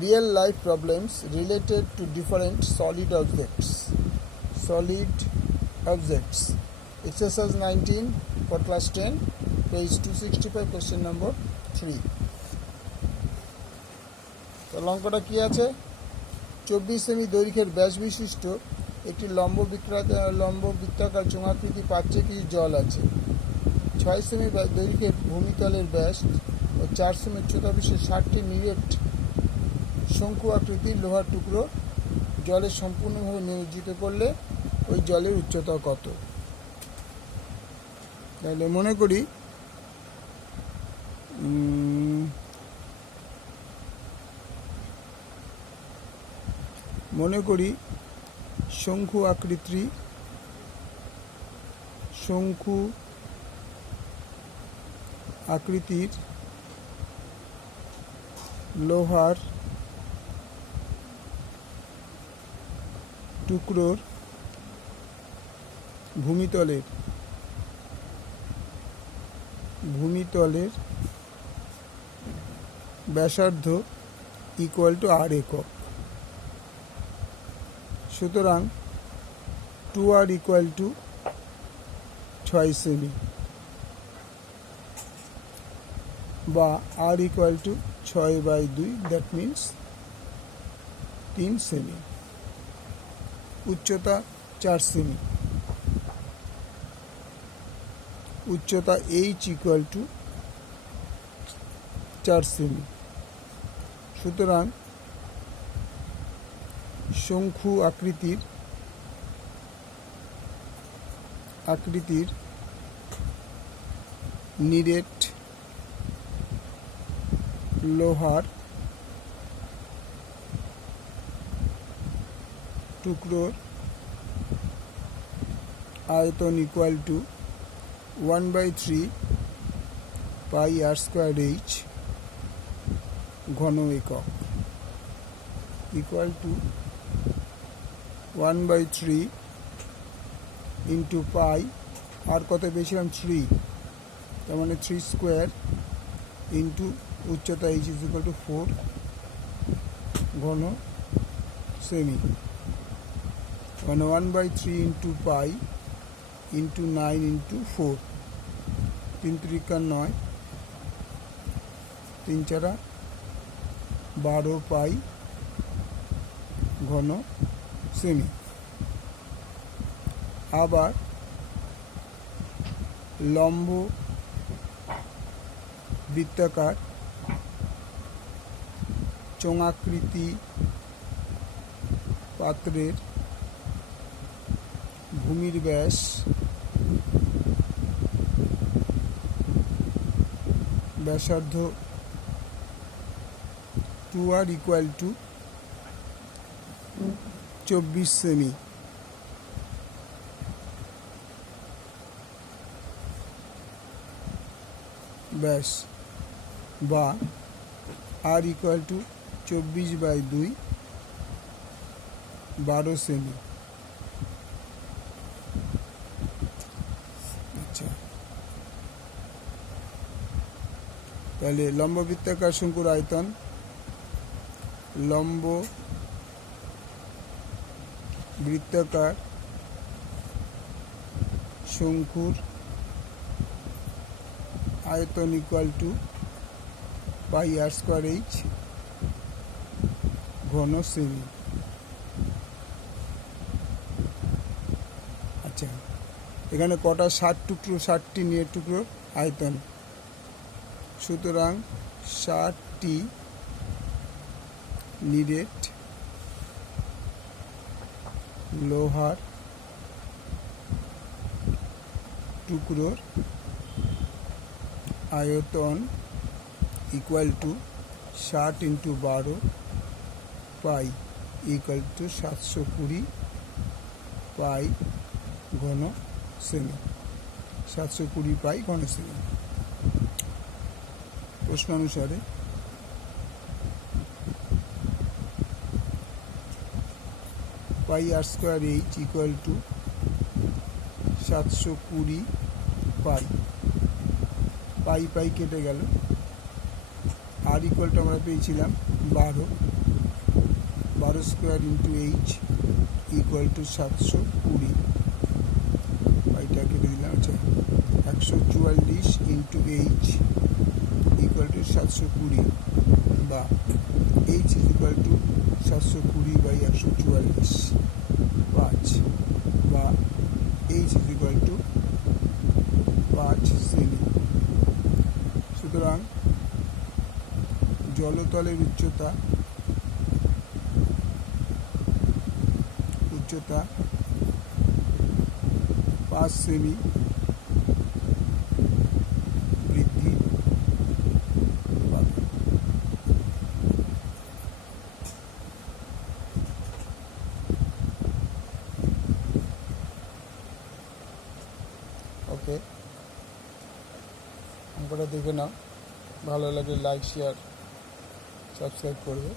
real life problems related to different solid objects. Exercise 19 for class 10, page 265, question number 3. তো অঙ্কটা কি আছে? 24 semi দৈর্ঘ্যের ব্যাস বিশিষ্ট একটি লম্ব বৃত্তাকার চোঙাকৃতি পাত্রে কিছু জল আছে। 6 সেমি দৈর্ঘ্যের ভূমিতলের ব্যাস ও 4 সেমি উচ্চতা বিশিষ্ট 60টি নিরেট শঙ্কু আকৃতির লোহার টুকরো জলে সম্পূর্ণভাবে নিমজ্জিত করলে ওই জলের উচ্চতা কত? তাহলে মনে করি শঙ্কু আকৃতির লোহার টুকরোর ভূমিতলের ব্যাসার্ধ ইকুয়াল টু r একক। সুতরাং 2r ইকুয়াল টু 6 সেমি বা r equal to 6/2, that means 3 semi. উচ্চতা 4 সেমি, উচ্চতা h ইকুয়াল টু 4 সেমি। সুতরাং শঙ্কু আকৃতির নিরেট লোহার টুকরোর আয়তন ইকুয়াল টু 1/3 পাই r²h ঘন একক ইকুয়াল টু 1/3 ইন্টু পাই, আর কত পেয়েছিলাম 3, তার মানে 3 স্কোয়ার ইন্টু উচ্চতা h ইজ ইকুয়াল টু 4 ঘন সেমি, মানে 1/3 ইন্টু পাই ইন্টু 9 ইন্টু 4, 3 × 9, 3 × 4 = 12 পাই ঘন সেমি। আবার লম্ব বৃত্তাকার চোঙাকৃতি পাত্রের ভূমির ব্যাসার্ধ 2r ইকুয়াল টু 24 সেমি ব্যাস বা r ইকুয়াল টু 24/2, 12 সেমি। আচ্ছা, তাহলে লম্ব বৃত্তাকার শঙ্কুর আয়তন, লম্ব বৃত্তাকার শঙ্কুর আয়তন ইকুয়াল টু পাই r²h ঘন সেমি। আচ্ছা, এখানে কটা 60টি নিরেট টুকরো আয়তন, সুতরাং 60টি নিরেট লোহার টুকরোর আয়তন equal to 60 into 12 pi equal to 720 পাই ঘন সেমি, 720 পাই ঘন সেমি। প্রশ্ন অনুসারে পাই r²h ইকুয়াল টু 720 পাই, পাই পাই কেটে গেল, আর ইকুয়াল টু আমরা পেয়েছিলাম 12, 12 ইন্টু এইচ ইকুয়াল টু 720, এটা কেটে দিলাম। আচ্ছা, 144 ইন্টু এইচ ইকুয়াল টু 720, বা এইচ ইজ ইকুয়াল টু 720/144, 5, বা H is equal to 5 semi. সুতরাং জলতলের উচ্চতা 5 সেমি বৃদ্ধি পাবে। ওকে, অঙ্কটা দেখে নাও, ভালো লাগলে লাইক, শেয়ার, সাবস্ক্রাইব করবে।